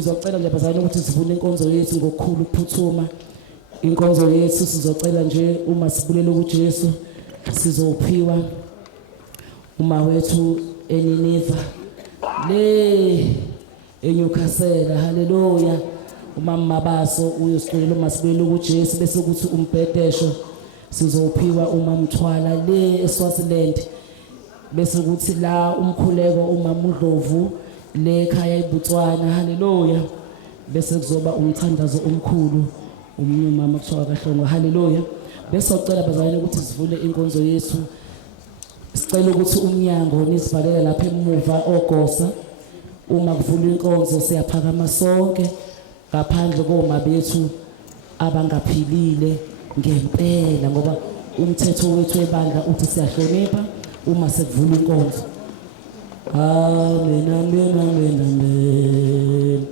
Sizocela nje bazalwane ukuthi sivule inkonzo yethu ngokukhulu ukuphuthuma. Inkonzo yethu sizocela nje uma sibulele kuJesu sizophiwa uma wethu eNineve le eNyukhasela. Haleluya. Umama Mabaso uyosicelela uma sibulele kuJesu bese kuthi umbhedesho sizophiwa uma Mthwala le eSwaziland. Bese kuthi la umkhuleko uma Mdlovu le ekhaya eBotswana. Haleluya. Bese kuzoba umthandazo omkhulu umnyumama kuthiwa kaHlongo. Haleluya. Bese sicela bazalwane ukuthi sivule inkonzo yethu. Sicela ukuthi umnyango nisivalele lapha emuva ogosa. Uma kuvula inkonzo siyaphakama sonke ngaphandle koma bethu abangaphilile ngempela ngoba umthetho wethu ebandla uthi siyahlonipha uma sekuvula inkonzo. Amen, amen, amen, amen.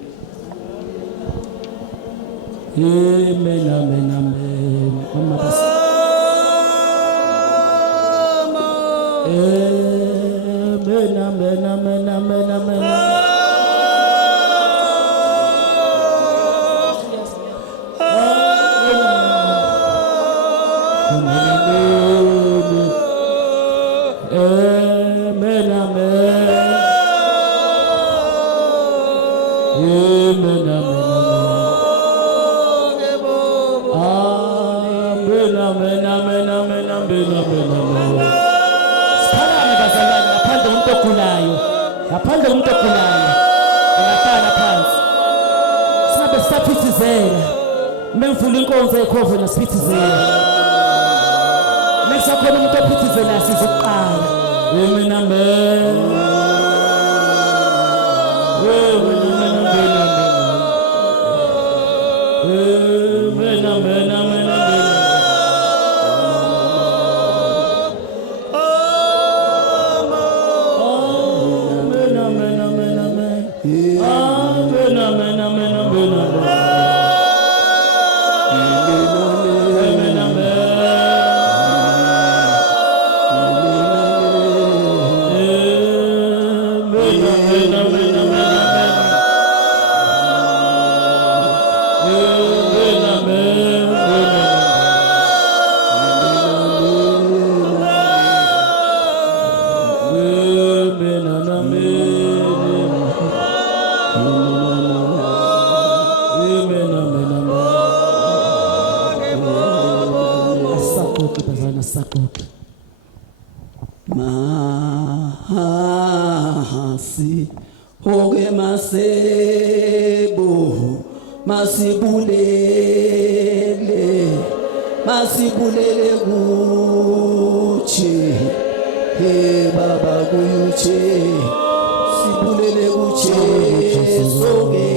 Amen, amen, amen. Amen, amen, amen, amen, amen. Ngaphandle umuntu ogulayo engahlala phansi sibe sisaphithizela mengivula inkonzo ekhove nasiphithizela mesakhona umuntu ophithizela sizoqala. Amen, amen. Amen, amen, amen, amen. Mahasi hoge masebo masibulele kuche he baba kuyuche sibulele kuche soge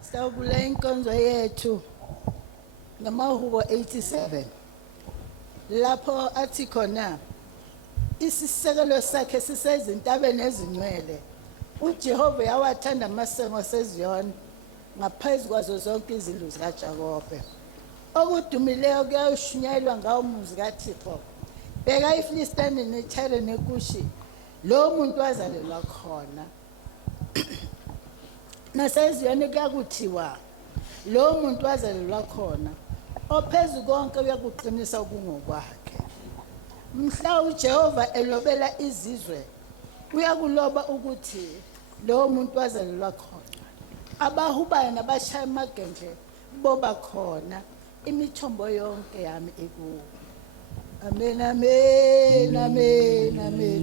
Sawubula inkonzo yethu ngamahubo 87 lapho athi khona isisekelo sakhe sisezintabeni ezingcwele uJehova yawathanda amasengo seZiyoni ngaphezu kwazo zonke izindlu zikaJakobe okudumileyo kuyashunyayelwa ngawo umuzi kaThixo bheka iFilistini neThire neKushi lo muntu wazalelwa khona naseZiyoni kuyakuthiwa lo muntu wazalelwa khona ophezulu konke uyakuqinisa okungokwakhe mhla uJehova elobela izizwe uyakuloba ukuthi lo muntu wazalelwa khona abahubayo nabashaya amagenge boba khona imithombo yonke yami ekuwo amen amen amen amen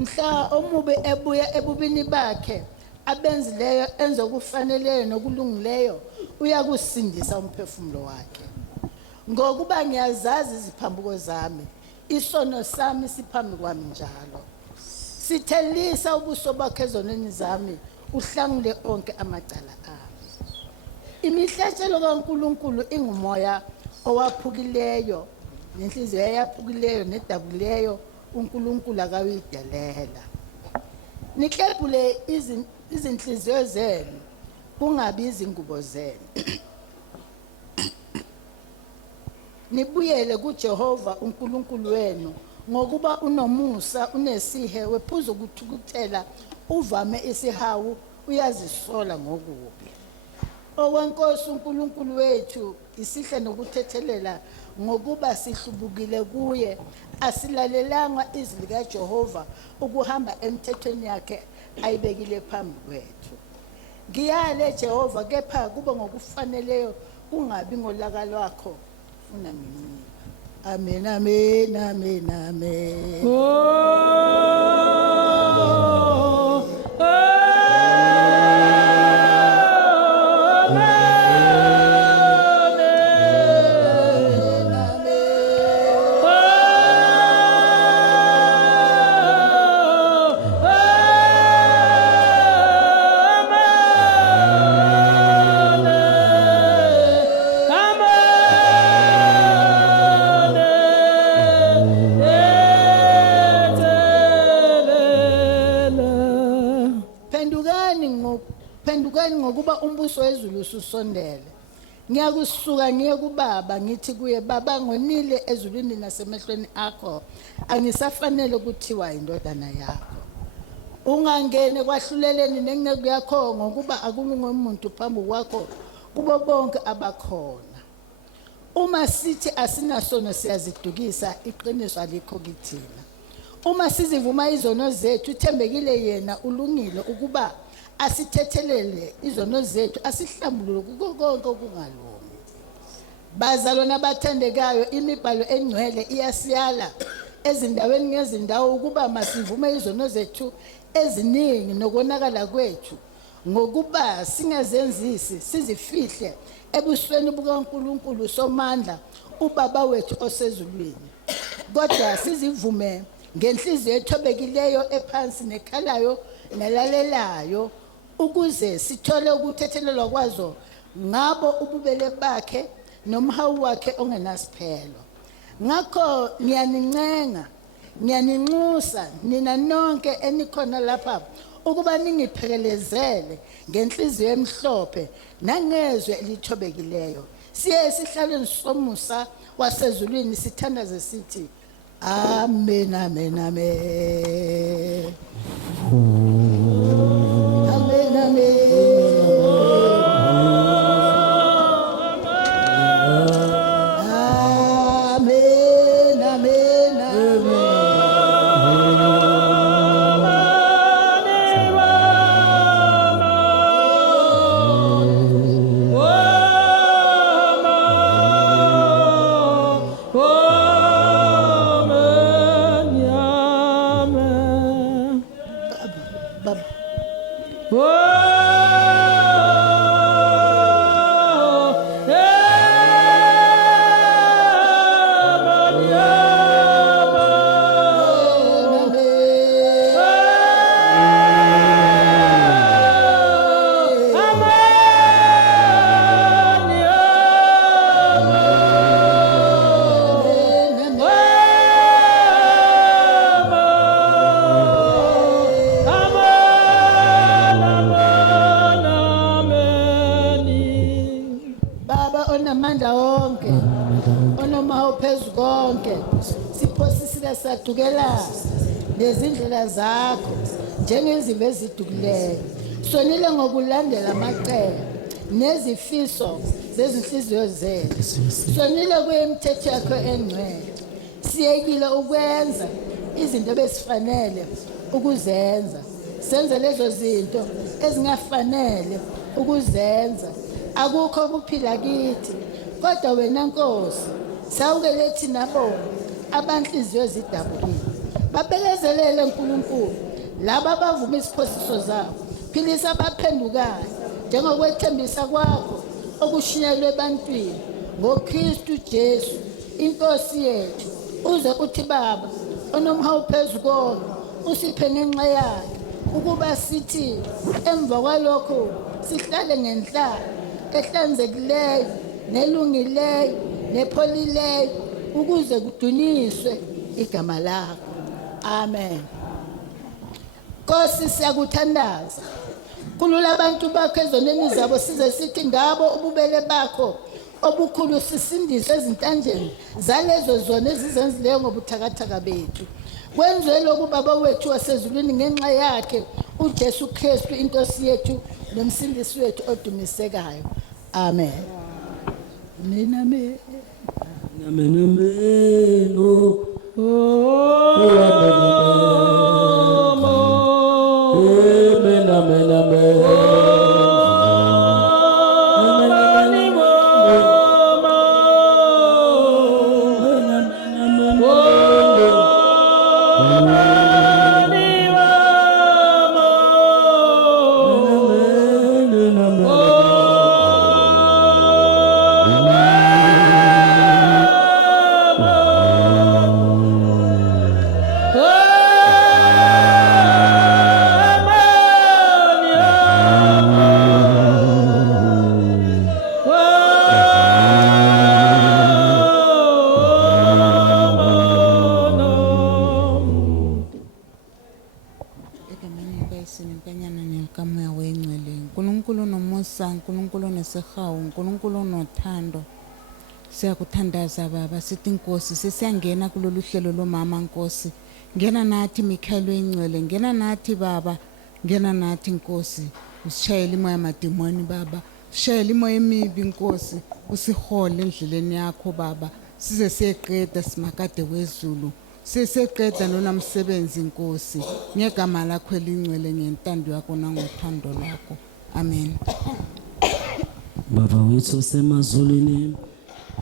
mhla omubi ebuya ebubini bakhe abenzileyo enzokufaneleyo nokulungileyo uyakusindisa umphefumulo wakhe ngokuba ngiyazazi iziphambuko zami isono sami siphambi kwami njalo sithelisa ubuso bakhe ezonweni zami uhlangule onke amacala ami imihlatshelo kaNkulunkulu ingumoya owaphukileyo nenhliziyo eyaphukileyo nedabukileyo uNkulunkulu akayidelela niklebule izinhliziyo zenu kungabi izingubo zenu nibuyele kuJehova uNkulunkulu wenu ngokuba unomusa unesihe wephuza ukuthukuthela uvame isihawu uyazisola ngokubi okwenkosi uNkulunkulu wethu isihle nokuthethelela ngokuba sihlubukile kuye asilalelanga izwi likaJehova ukuhamba emthethweni yakhe ayibekile phambi kwethu ngiyale Jehova kepha kube ngokufaneleyo kungabi ngolaka lwakho funa mina amen amen amen amen Phendukani ngokuba umbuso wezulu ususondele ngiyakusuka ngiye kuBaba ngithi kuye Baba ngonile ezulwini nasemehlweni akho angisafanele ukuthiwa indodana yakho ungangene kwahluleleni nenceku yakho ngokuba akulunge umuntu phambi kwakho kubo bonke abakhona uma sithi asinasono siyazidukisa iqiniso alikho kithina uma sizivuma izono zethu uthembekile yena ulungile ukuba asithethelele izono zethu asihlambulule kuko konke okungalungi bazalwana abathandekayo imibhalo engcwele iyasiyala ezindaweni ngezindawo ukuba masivume izono zethu eziningi nokonakala kwethu ngokuba singazenzisi sizifihle ebusweni bukaNkulunkulu somandla uBaba wethu osezulwini kodwa sizivume ngenhliziyo ethobekileyo ephansi nekhalayo nelalelayo ukuze sithole ukuthethelelwa kwazo ngabo ububele bakhe nomhawu wakhe ongenasiphelo ngakho ngiyanincenga ngiyaninxusa nina nonke enikhona lapha ukuba ningiphekelezele ngenhliziyo emhlophe nangezwe elithobekileyo siye esihlalweni somusa wasezulwini sithandaze sithi amen amen amen amen amen amen onamandla wonke onomaha phezu konke siphosisile sadukela nezindlela zakho njengezive ezidukileyo sonile ngokulandela amacebo nezifiso zezinhliziyo zethu sonile kwemithetho yakho engcwele siyekile ukwenza izinto besifanele ukuzenza senze lezo zinto ezingafanele ukuzenza akukho kuphila kithi kodwa wena Nkosi sawukele thina bona abanhliziyo ezidabukile babekezelele uNkulunkulu laba bavuma isiphosiso zabo philisa abaphendukayo njengokwethembisa kwakho okushinyelwe ebantwini ngoKristu Jesu inkosi yethu uze uthi baba onomhawu phezu konke usiphe ngenxa yakhe ukuba sithi emva kwalokho sihlale ngenhlalo ehlanzekileyo nelungileyo nepholileyo ukuze kudunyiswe igama lakho amen. Nkosi siyakuthandaza kulula abantu bakho ezoneni zabo size sithi ngabo ububele bakho obukhulu sisindiswe ezintanjeni zalezo zona ezizenzileyo ngobuthakathaka bethu kwenziwe lokhu baba wethu wasezulwini ngenxa yakhe uJesu Kristu inkosi yethu nomsindisi wethu odumisekayo amen amen amen amen amen amen amen amen uNkulunkulu nothando siyakuthandaza baba sithi Nkosi sesiyangena kulolu hlelo lomama Nkosi ngena nathi Mikhayelo engcwele ngena nathi baba ngena nathi Nkosi usishayela imoya yamademoni baba ushayela imoya emibi Nkosi usihole endleleni yakho baba size siyeqeda simakade wezulu seseqeda nonamsebenzi Nkosi ngegama lakho elingcwele ngentando yakho nangothando lwakho amen. Baba wethu osemazulwini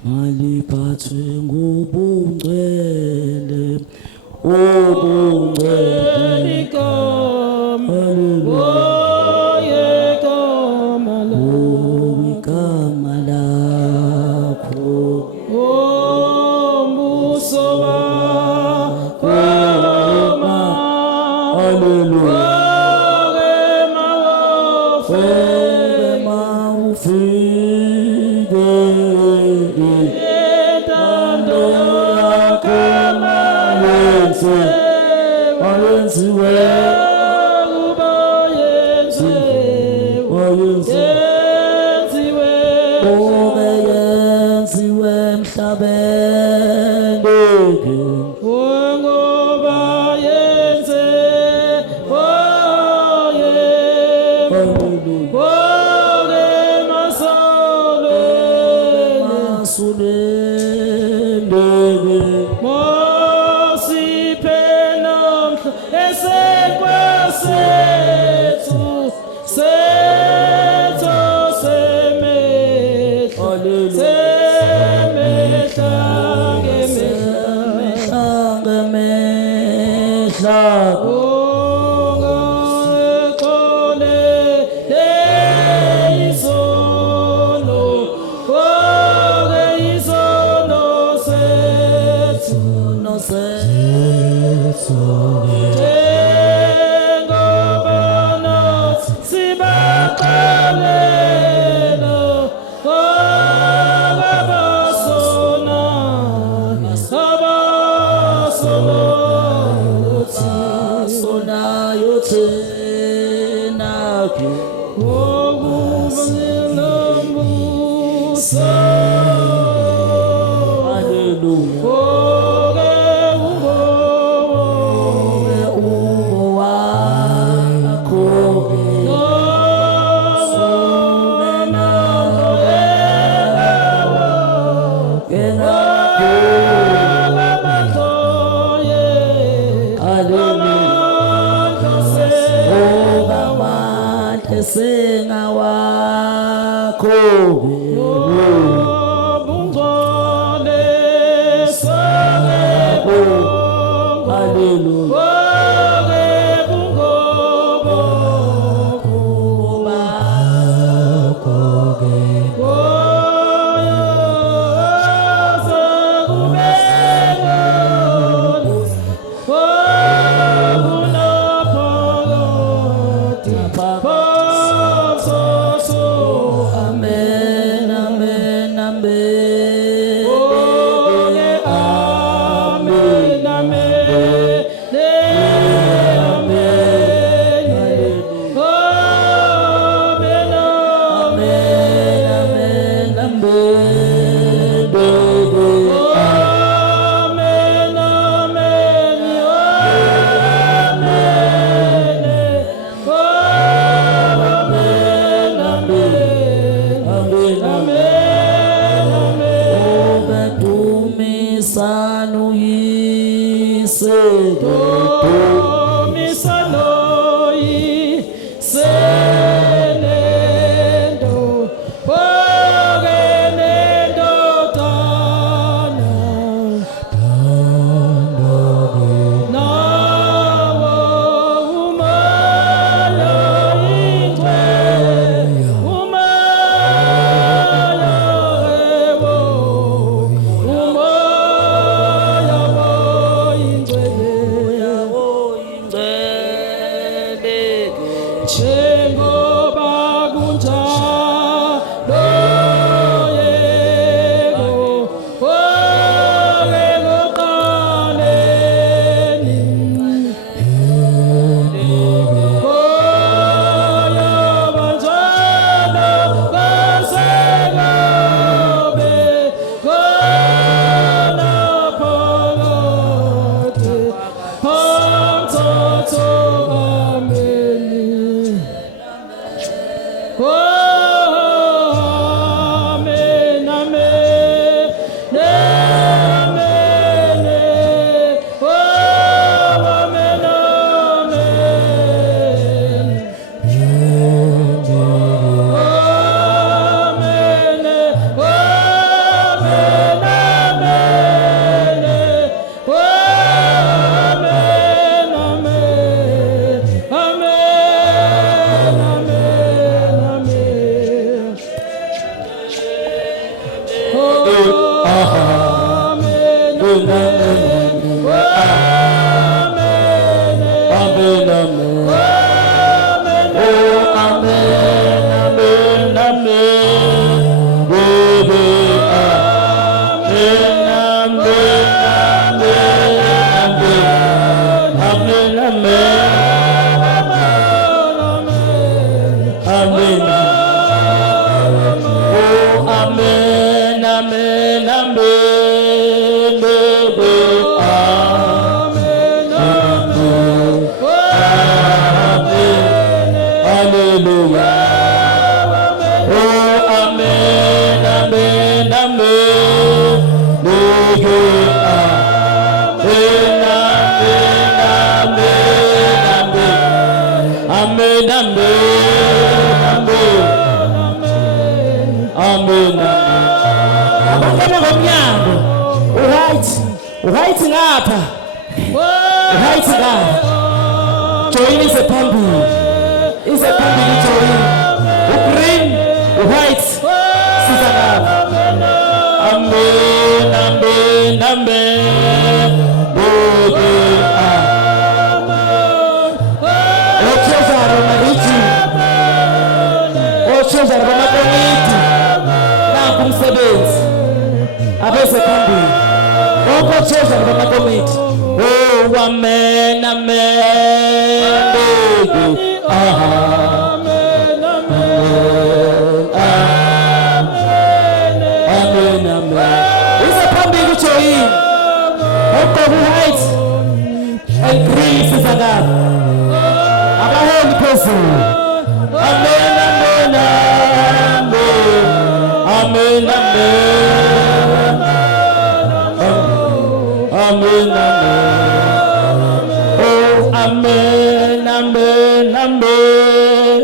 maliphathwe ngobungcwele ubungcwele igama lakho ombuso wakho haleluya ufike entando Wayenziwe Kuba yenziwe Wayenziwe Yenziwe Obe yenziwe emhlabeni Ngoba yenze Oye Oge masolweni Masulendeke Mosiphe namhla esekwesethu setho semehla semehla ngemehla Angemehla ongaqole leyisono oge isono sethu Nosethu Njengobana sibaqalela abasona Sonayo thenake okubangelambuso Hallelujah oke Ungo wakho Sengawakho Hallelujah Amen, amen, amen. Amen, amen, Sanu yise Njengoba kunjalo yebo ekuqaleni koyoba njalo kwasekabe khona phakade phamthotho ameni Amen, amen, amen, amen, Amen. abangena ngomnyango right ngapha right ngapha join isephambili join ugreen white siza ngapha amen amen amen othezaro marithi othezaro bamakomiti nanku umsebenzi abese phambili othezaro bamakomiti oh amen amen amen amen amen isa phambili join ogqoke white and green sizakala abaholi phezulu amen amen amen amen oh amen amen amen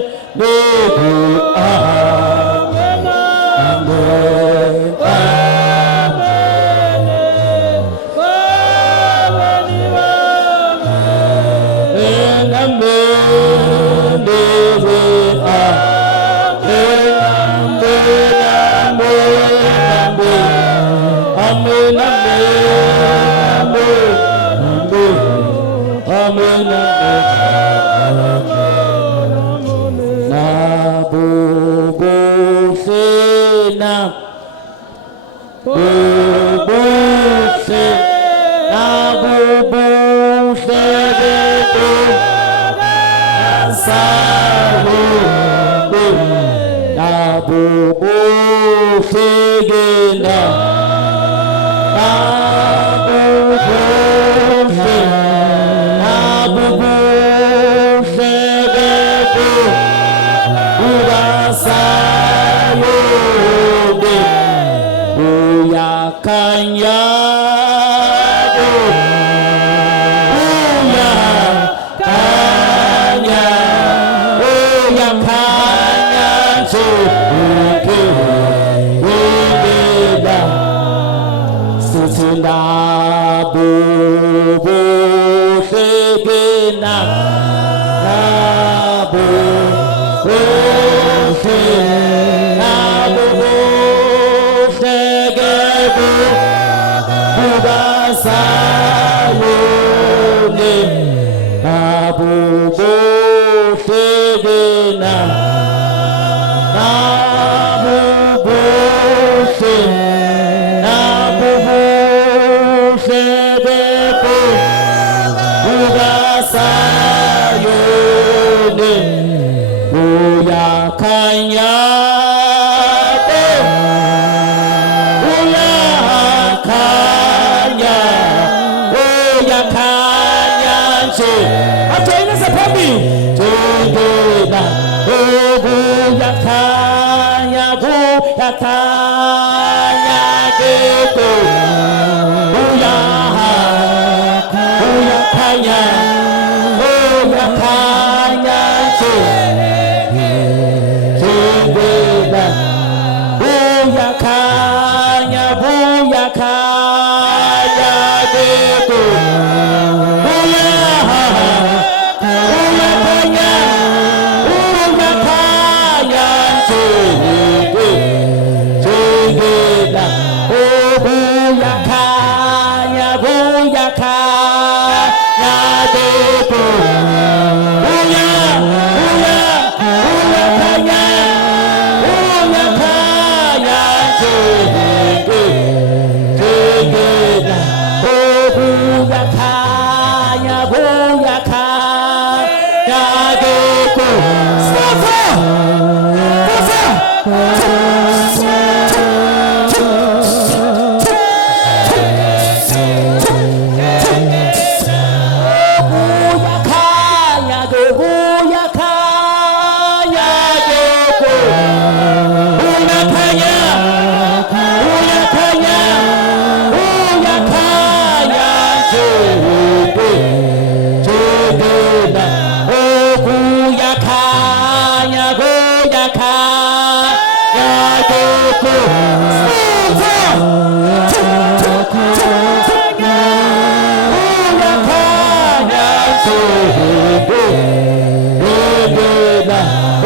Ngena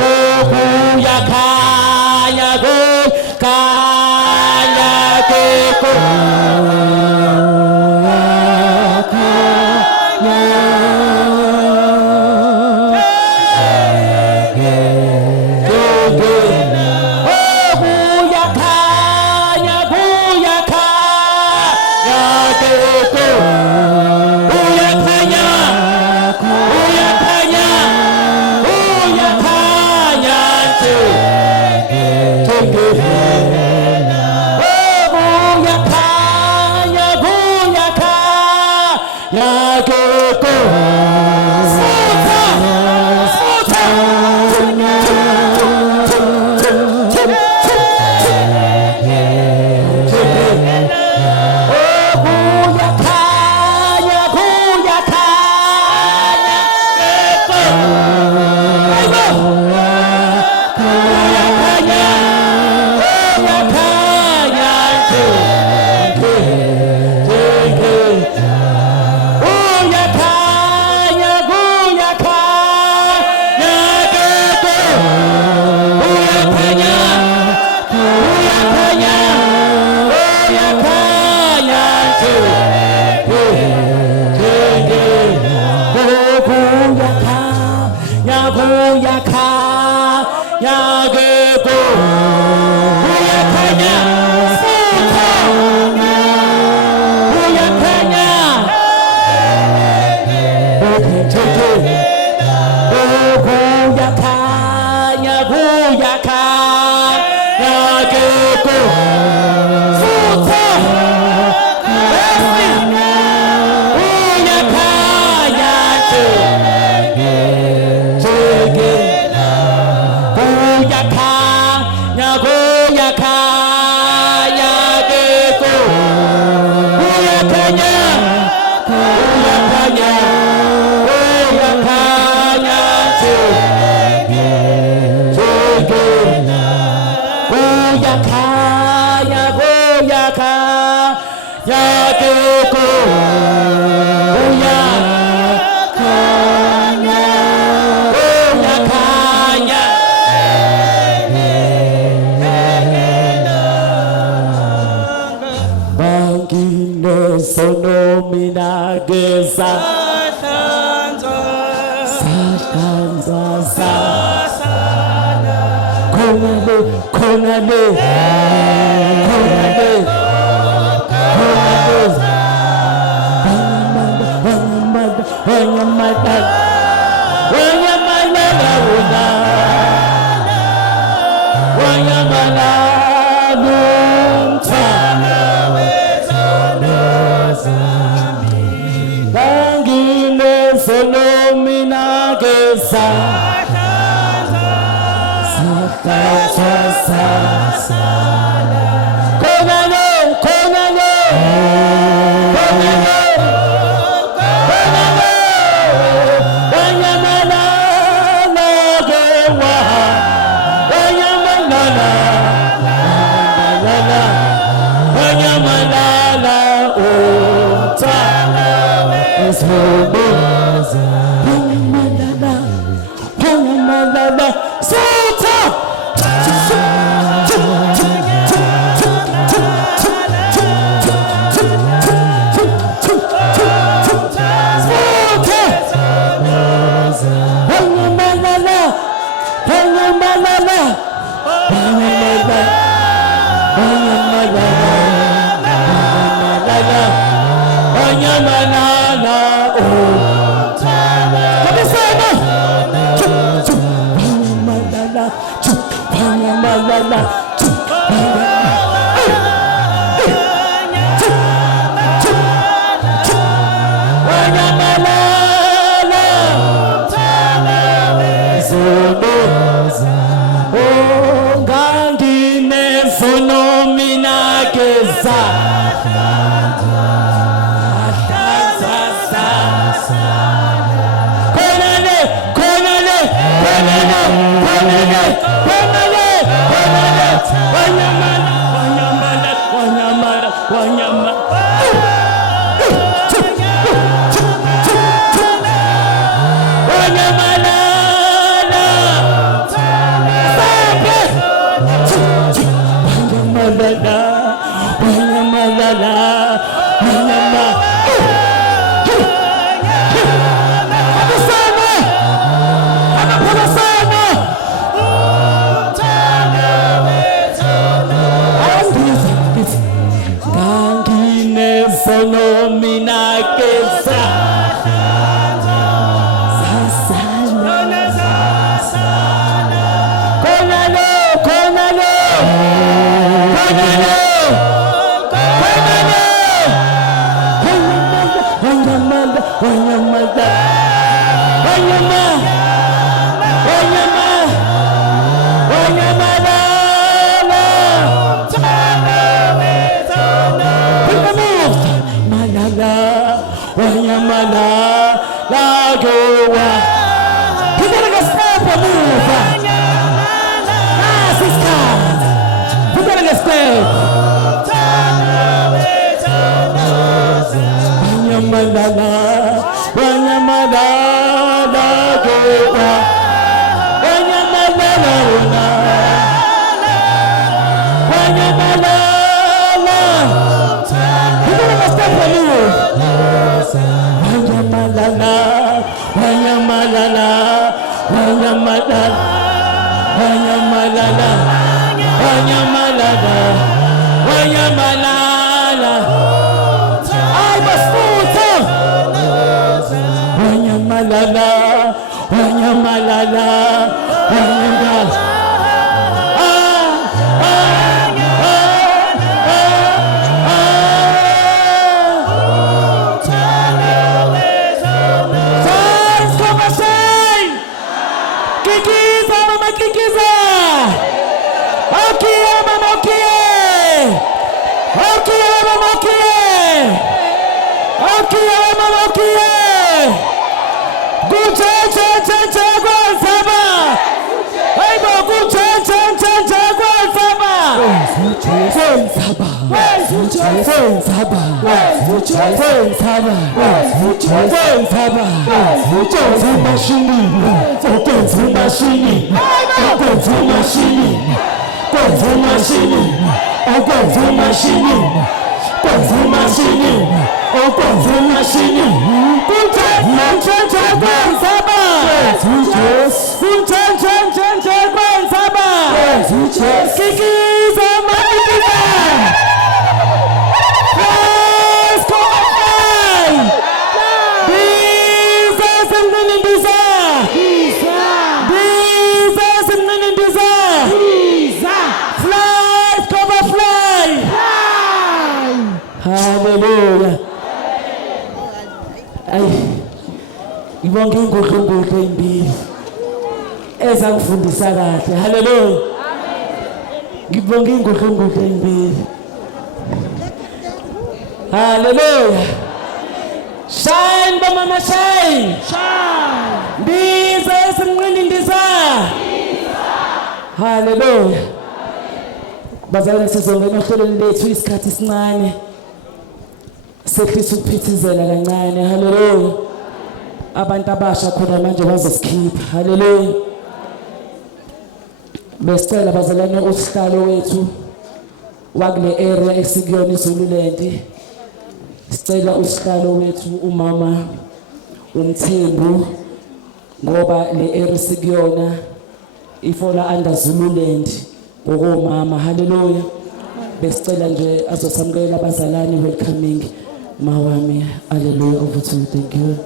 okuya khanya khanya keko Hallelujah. Ngibonge ingohlongohlo ezimbili ezangifundisa kahle. Hallelujah. Ngibonge ingohlongohlo ezimbili. Hallelujah. Shine mama shine. Shine. Ndiza esemnqini ndiza. Hallelujah. Bazalwane sizongena ohlelweni lethu isikhathi sincane. Sehlisa ukuphithizela kancane. Hallelujah. Abantu abasha khona manje bazosikhipha. Hallelujah. Besicela bazalwane usihlalo wethu wakule area esikuyona iZululand. Sicela usihlalo wethu umama uMthembu ngoba le area esikuyona ifola under Zululand ngokomama. Hallelujah. Besicela nje azosamukela abazalwane welcoming mawami. Hallelujah. Over to you. Thank you.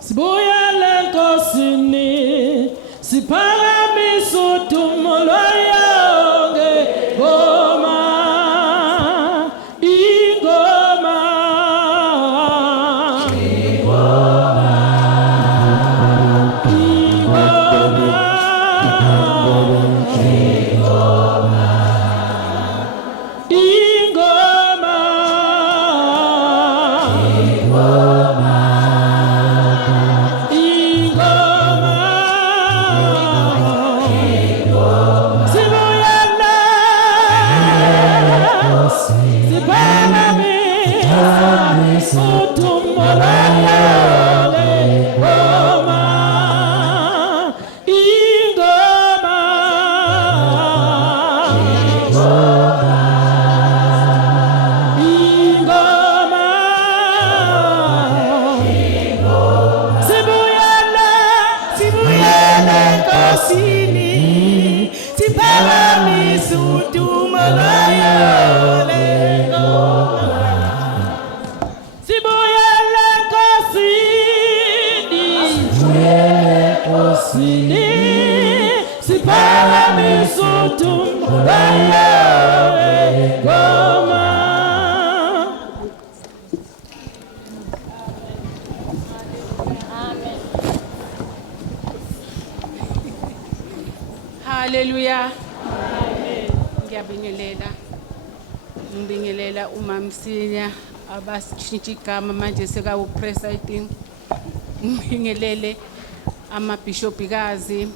Sibuyele Nkosini siphakamisa udumo lwayonke ngoma ingoma Hallelujah. Ngibingelela uMamsinya abasitshintsha igama manje sekawu presiding. Ngibingelele amabishopikazi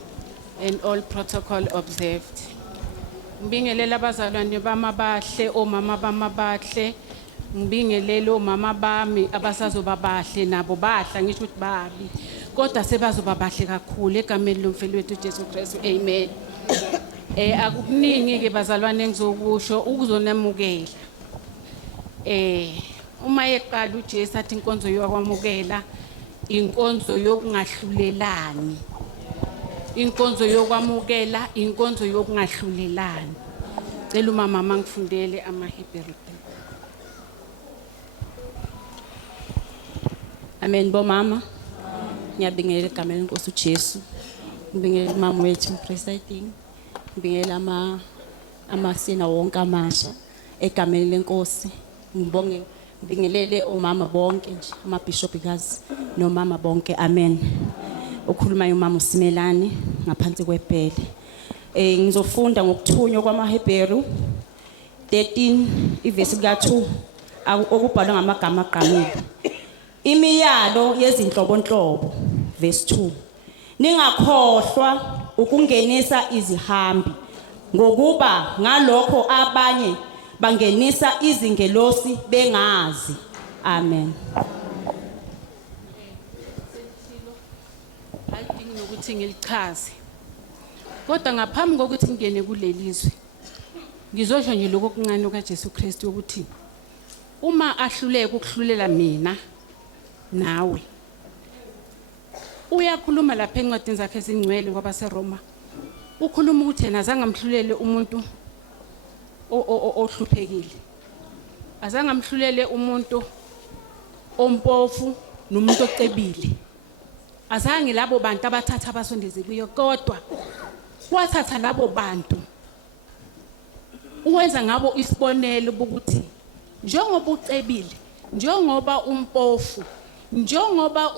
and all protocol observed. Ngibingelela abazalwane bamabahle, omama bamabahle. Ngibingelele omama bami abasazoba bahle nabo bahla ngisho ukuthi babi. Kodwa sebazoba bahle kakhulu egameni lomfeli wethu Jesu Kristu. Amen. Akukuningi ke bazalwane engizokusho ukuzonamukela. Uma eqala uJesu athi inkonzo yokwamukela, inkonzo yokungahlulelani. Inkonzo yokwamukela, inkonzo yokungahlulelani. Cela umama mangifundele amaHebrew. Amen bomama. Ngiyabingelela egameni lenkosi uJesu. Ngibingelela umama wethu presiding. Ngibingelela amasina wonke amasha egameni lenkosi. Ngibingelele omama bonke nje amabishopikazi nomama bonke. Amen. Ukhuluma umama uSimelani ngaphansi kwebhele. Ngizofunda ngokuthunywa kwamaHebrew 13 ivesi ka2 okubhalwe ngamagama aqhamile. Imiyalo yezinhlobonhlobo verse 2. Ningakhohlwa ukungenisa izihambi ngokuba ngalokho abanye bangenisa izingelosi bengazi. Amen. Ayidingi ukuthi ngilichaze. Kodwa ngaphambi kokuthi ngene kulelizwe ngizosho nje lokho okuncane kaJesu Kristu ukuthi uma ahluleka ukuhlulela mina nawe uyakhuluma lapha encwadini zakhe ezingcwele kwabaseRoma. Ukhuluma ukuthi yena azange amhlulele umuntu ohluphekile. Azange amhlulele umuntu ompofu nomuntu ocebile. Azange labo bantu abathatha abasondeze kuyo, kodwa wathatha labo bantu uwenza ngabo isibonelo ukuthi njengoba ucebile, njengoba umpofu, njengoba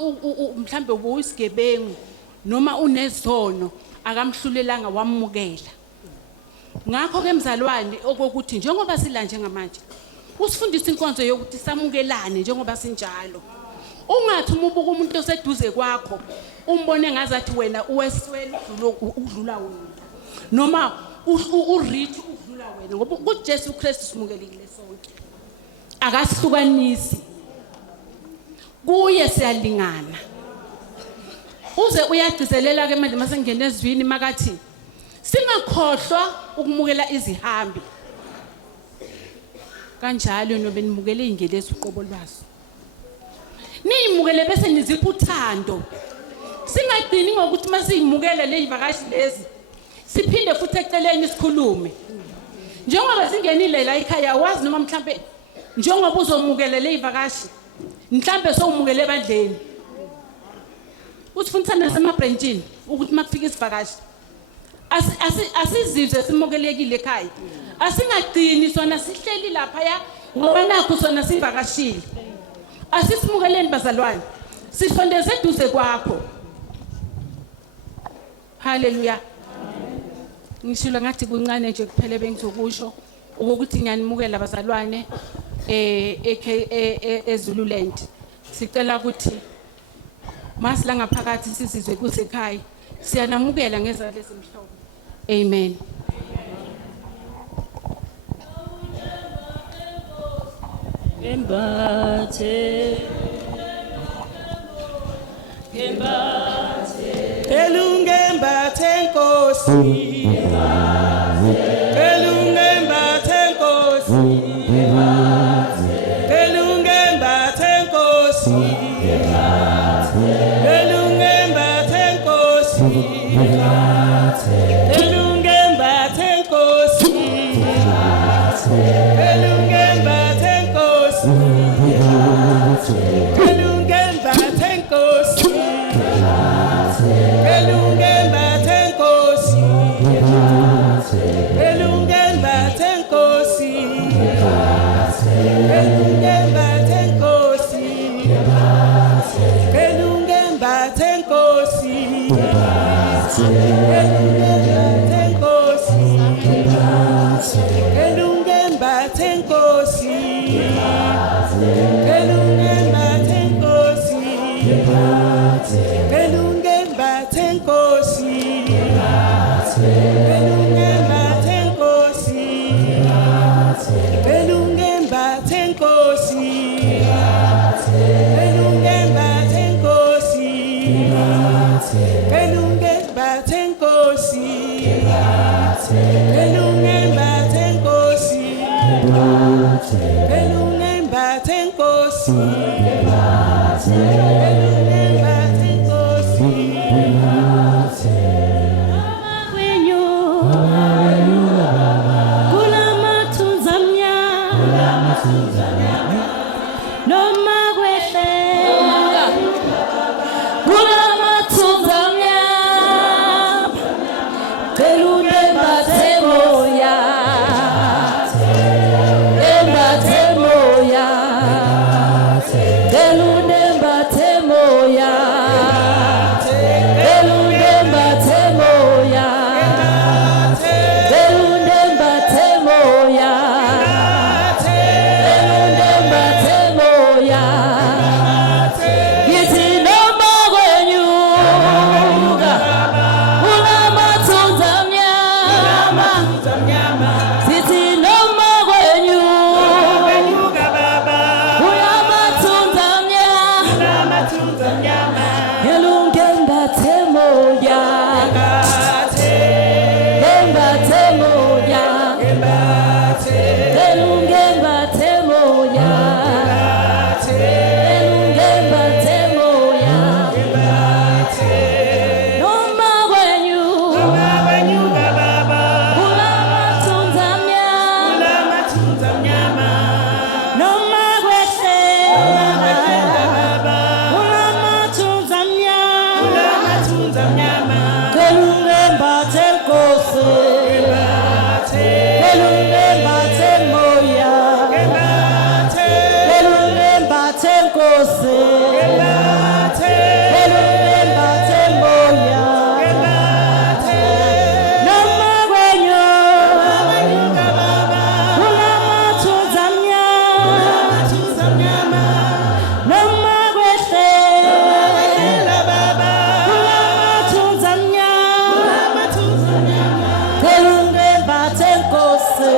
mhlambe ubuyisigebengu noma unezono akamhlulelanga wamukela. Ngakho ke mzalwane okokuthi njengoba sila njengamanje usifundisa inkonzo yokuthi samukelane njengoba sinjalo. Ungathi umubuka umuntu oseduze kwakho umbone ngazathi wena uweswele udlula wena noma urich udlula wena ngoba uJesu Kristu simukelekile sonke. Akasihlukanisi. Kuye siyalingana. Uze uyagcizelela ke manje masengena ezwini makathi singakhohlwa ukumukela izihambi. Kanjalo nobe nimukele ingelezi uqobo lwazo. Niyimukele bese nizipha uthando. Singadini ngokuthi masiyimukele le ivakashi lezi siphinde futhi eceleni sikhulume. Njengoba singenile la ekhaya wazi noma mhlambe njengoba uzomukele le ivakashi mhlambe sowumukele ebandleni. Usifundisa nasemabranchini ukuthi makufika isivakashi asizizwe simukelekile ekhaya. Asingadini sona sihleli lapha ya ngoba nakho sona sivakashile. Asisimukeleni bazalwane. Sifondeze eduze kwakho. Hallelujah. Ngishilo ngathi kuncane nje kuphele bengizokusho ukuthi ngiyanimukela bazalwane eZululand. Sicela ukuthi masila ngaphakathi sizizwe kusekhaya. Siyanamukela ngezalezi mhlobo. Amen. Gembathe elungembathe Nkosi elungembathe Nkosi elungembathe Nkosi elungembathe Nkosi elungembathe Nkosi elungembathe Nkosi elungembathe Nkosi elungembathe Nkosi elungembathe Nkosi elungembathe Nkosi elungembathe Nkosi elungembathe Kelungembathe Nkosi. Kelungembathe Nkosi. Kelungembathe Nkosi. Kelungembathe Nkosi. Kelungembathe Nkosi. Kelungembathe Nkosi. Kelungembathe Nkosi. Kelungembathe Nkosi. Kelungembathe Nkosi. Kelungembathe Nkosi. Wenyu kulamathunza mnyama noma kwehle kulamathunza mnyama kelungembathe moya embathe moya kelungembathe moya kelungembathe moya kelungembathe moya kelungembathe moya ngithi noma kwenyuka kulamathunza mnyama sithi noma kwenyuka kulamathunza mnyama kelungembathe moya embathe moya kelungembathe moya kelungembathe moya noma kwenyu kulamathunza mnyama noma kwehle kulamathunza mnyama kelungembathe Nkosi kelungembathe moya kelungembathe Nkosi kelungembathe moya noma kwenyu kulamathunza mnyama noma kwehle kulamathunza mnyama kelungembathe Nkosi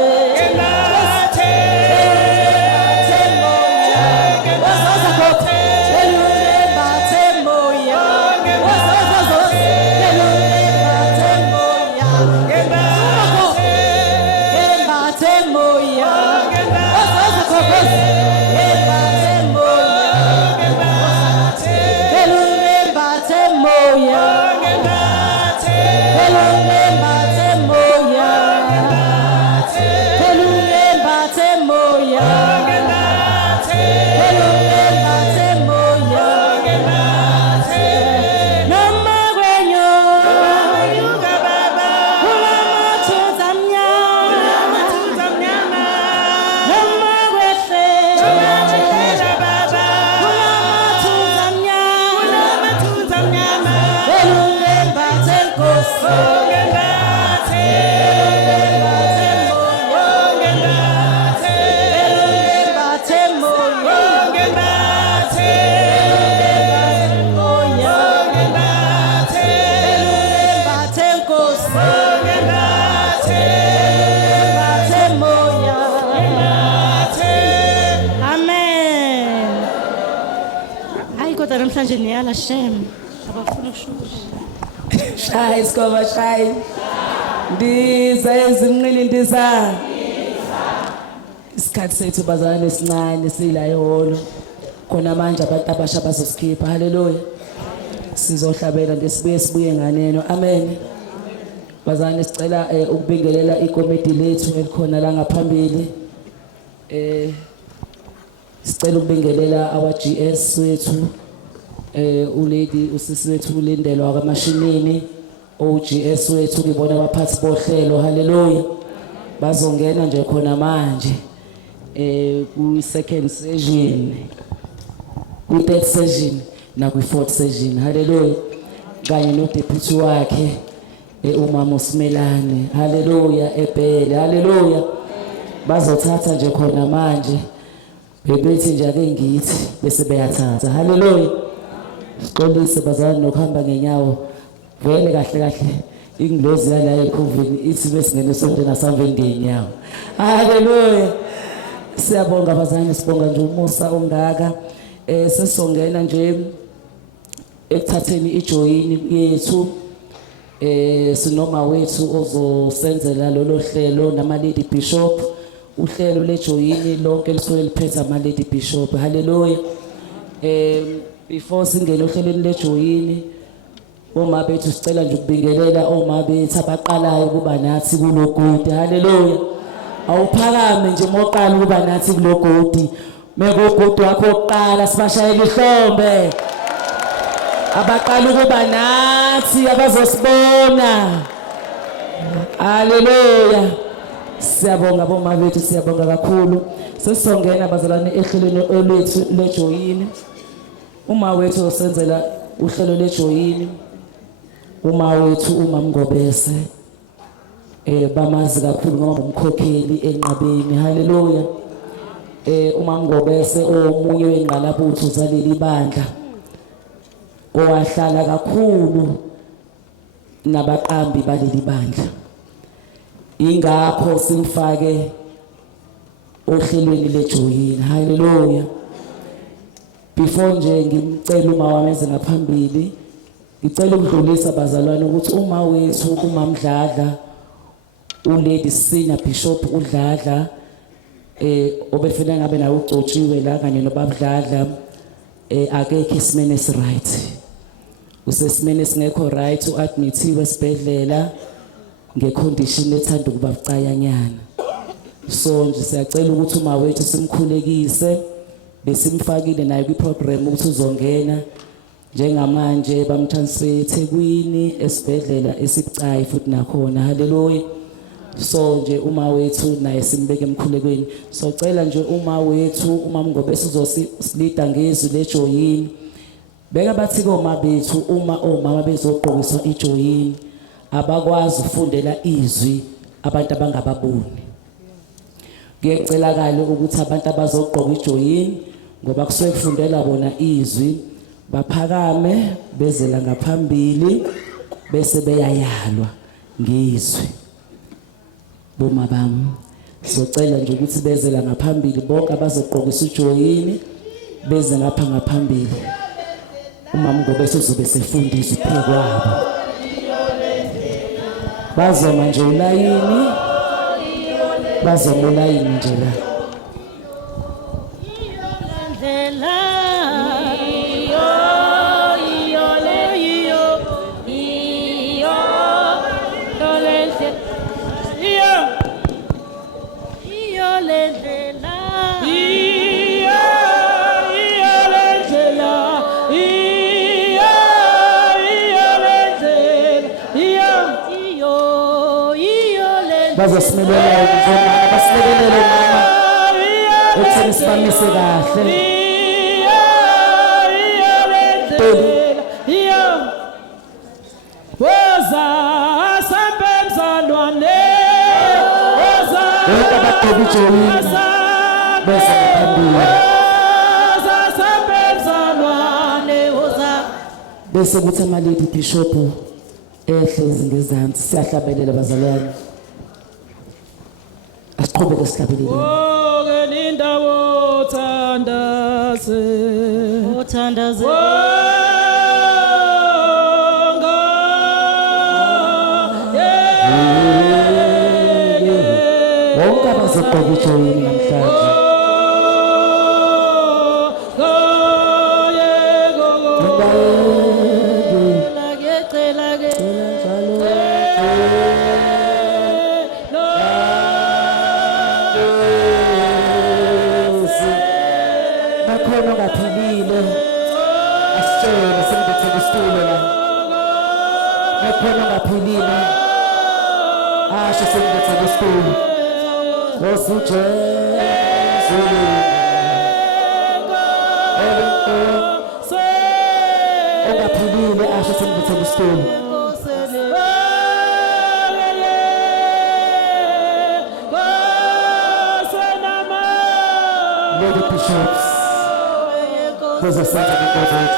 kodwa namhlanje niyala shem abafuna ukushusha Shaya isikoma shaya. Ndiza ezimnqini ndiza. Isikhathi sethu bazalwane esincane sila ehholo. Khona manje abantu abasha bazosikhipha. Haleluya. Sizohlabela sibuye nganeno. Amen. Bazalwane sicela ukubingelela ikomiti lethu elikhona la ngaphambili. Sicela ukubingelela our GS wethu. Ulady usisi wethu ulindelwa kwamashinini OGS wethu libona abaphathi bohlelo. Haleluya. Bazongena nje khona manje ku second session, ku third session na ku fourth session. Haleluya. Kanye no deputy wakhe umama uSimelane, haleluya, eBhele, haleluya. Bazothatha nje khona manje. Bebethi nje ake ngithi bese beyathatha. Haleluya. Siqolise bazalwane nokuhamba ngenyawo. Vele kahle kahle ingilozi yala ekhuvini ithi besingene esontweni asamve ngenyawo. Haleluya. Siyabonga bazalwane, sibonga nje umusa ongaka. Sesongena nje ekuthatheni ijoyini yethu. Sinoma wethu ozosenzela lolo hlelo nama lady bishop. Uhlelo lejoyini lonke lisuke liphethe ama lady bishop. Haleluya. Before singene ohlelweni lejoyini, oma bethu sicela nje ukubingelela oma bethu abaqalayo kuba nathi kulogodi. Haleluya. Awuphakame nje moqala kuba nathi kulogodi. Mekugodi wakho oqala sibashayela ihlombe. Abaqala ukuba nathi abazosibona. Haleluya. Siyabonga bomama bethu, siyabonga kakhulu. Sesongena bazalwane ehlelweni lethu lejoyini. Uma wethu osenzela uhlelo lejoyini, uma wethu uMamngobese bamazi kakhulu ngoba umkhokheli enqabeni. Haleluya. uMamngobese omunye wengqalabutho zaleli bandla owahlala kakhulu nabaqambi baleli bandla. Ingakho simfake ohlelweni lejoyini. Haleluya. Before nje ngimcela uma wamenze ngaphambili, ngicela ukudlulisa bazalwane ukuthi uma wethu uMamdladla uLady Senior Bishop uDladla obefuna ngabe nawe ucotshiwe la kanye noBabdladla akekho isimene right. Usesimene singekho right, uadmithiwe esibhedlela ngecondition ethanda ukuba bucayanyana. So nje siyacela ukuthi uma wethu simkhulekise besimfakile naye kwiprogram ukuthi uzongena njengamanje bamtransfer eThekwini esibhedlela esibucayi futhi nakhona. Haleluya. So nje uma wethu naye simbeke emkhulekweni. So cela nje uma wethu uMamngobese uzosilida ngezwi lejoyini. Beka bathi koma bethu uma omama bezogqokiswa ijoyini abakwazi ukufundela izwi abantu abangababoni. Kuyecelakala ukuthi abantu abazogqoka ijoyini ngoba kusuke kufundela bona izwi baphakame bezela ngaphambili bese beyayalwa ngizwi. Boma bami socela nje ukuthi bezela ngaphambili bonke abazogqokisa ijoyini beze ngapha ngaphambili. uMamngobese uzobe sefundisa phekwabo. Bazoma nje ulayini, bazoma ulayini nje la. Bazosimelela ngomama, basilekelele mama. Ekutheni sibamise kahle. Woza sempemzalwane. Woza abagqoka ijoyini bese ngaphambili. Woza sempemzalwane. Woza Bese kuthi ama-lady bishop ehlezi ngezansi. Siyahlabelela bazalwane. Asiqhubeke sihlabelele. Oke lindawo thandaze. Uthandaze. Wonke abazogqoka ijoyini namhlanje. Nakhona ongaphilile asitshele sengibethele isitulo la. Nakhona ongaphilile asho sengibethele isitulo. Wosijesu ongaphilile asho sengibethele isitulo. Lady Bishops, those are sons of the God.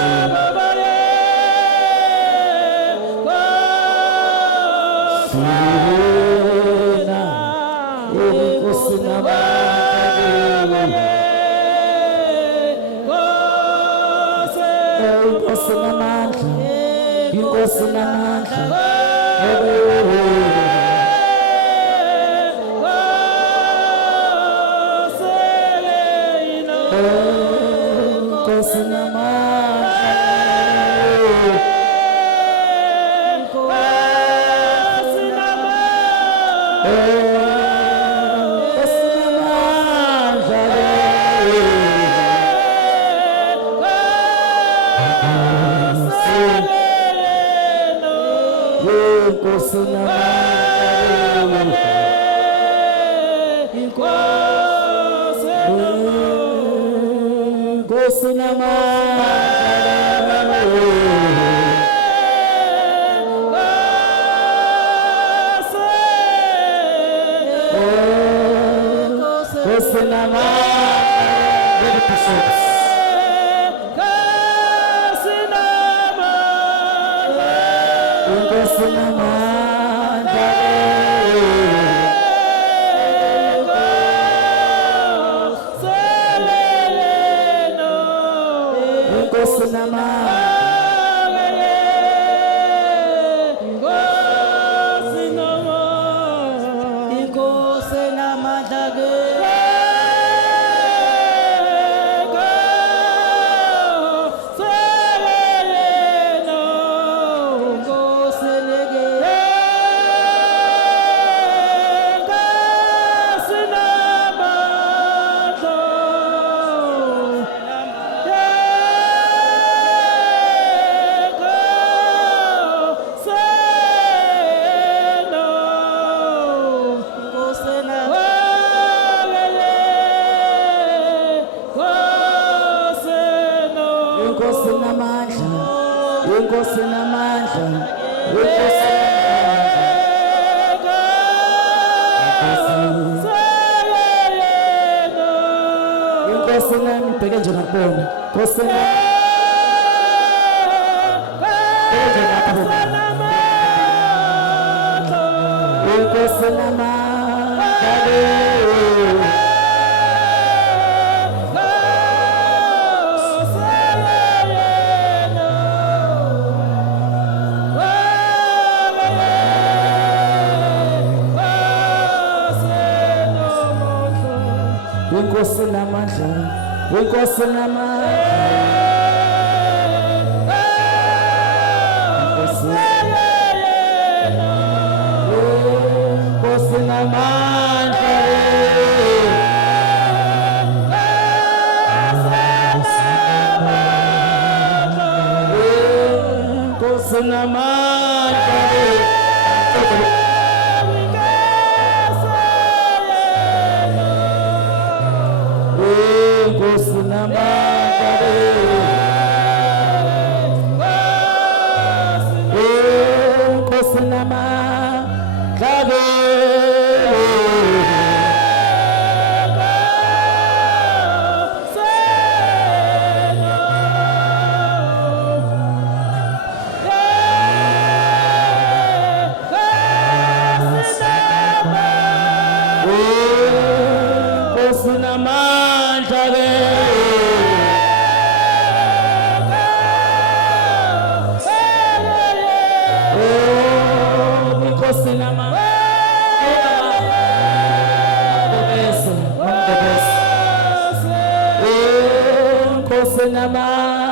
Nama